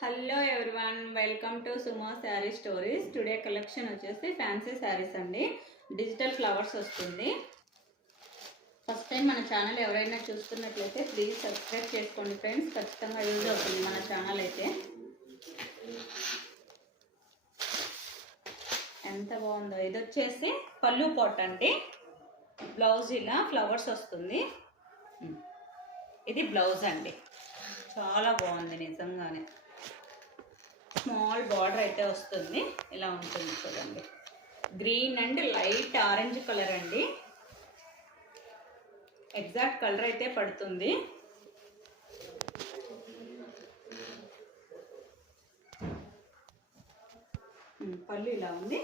Hello everyone, welcome to Suma sari stories. Today collection వచ్చేసి fancy saris అండి. Digital flowers వస్తుంది. First time మన channel ఎవరైనా చూస్తున్నట్లయితే ప్లీజ్ సబ్స్క్రైబ్ చేసుకోండి ఫ్రెండ్స్. ఖచ్చితంగా యూజ్ అవుతుంది మన ఛానల్ అయితే. ఎంత బాగుందో. ఇది వచ్చేసి పళ్ళు పాట్ అండి. బ్లౌజ్ ఇలా ఫ్లవర్స్ వస్తుంది. ఇది బ్లౌజ్ అండి. చాలా బాగుంది నిజంగానే. స్మాల్ బార్డర్ అయితే వస్తుంది. ఇలా ఉంటుంది చూడండి. Green and light orange colour అండి. ఎగ్జాక్ట్ కలర్ అయితే పడుతుంది. పళ్ళు ఇలా ఉంది,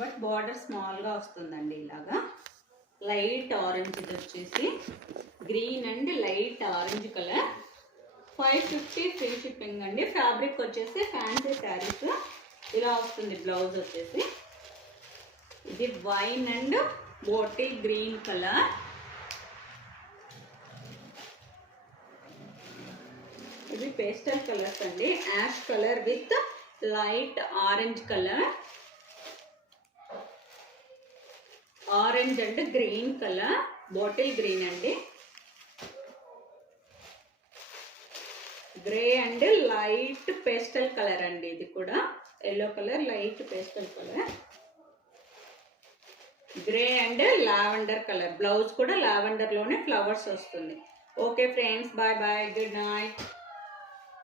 బట్ బార్డర్ స్మాల్గా వస్తుందండి. ఇలాగా లైట్ ఆరెంజ్. ఇది వచ్చేసి green and light orange colour. 550 free shipping అండి. ఫ్యాబ్రిక్ వచ్చేసి ఫ్యాన్సీ శారీస్ ఇలా వస్తుంది. బ్లౌజ్ వచ్చేసి ఇది wine and bottle green colour. ఇది పేస్టల్ కలర్స్ అండి. Ash colour with light orange colour, orange and green colour, bottle green అండి. Grey and light pastel colour అండి. ఇది కూడా yellow colour, light pastel colour, grey and lavender colour. Blouse కూడా lavender లోనే flowers వస్తుంది. Okay friends, bye bye, good night.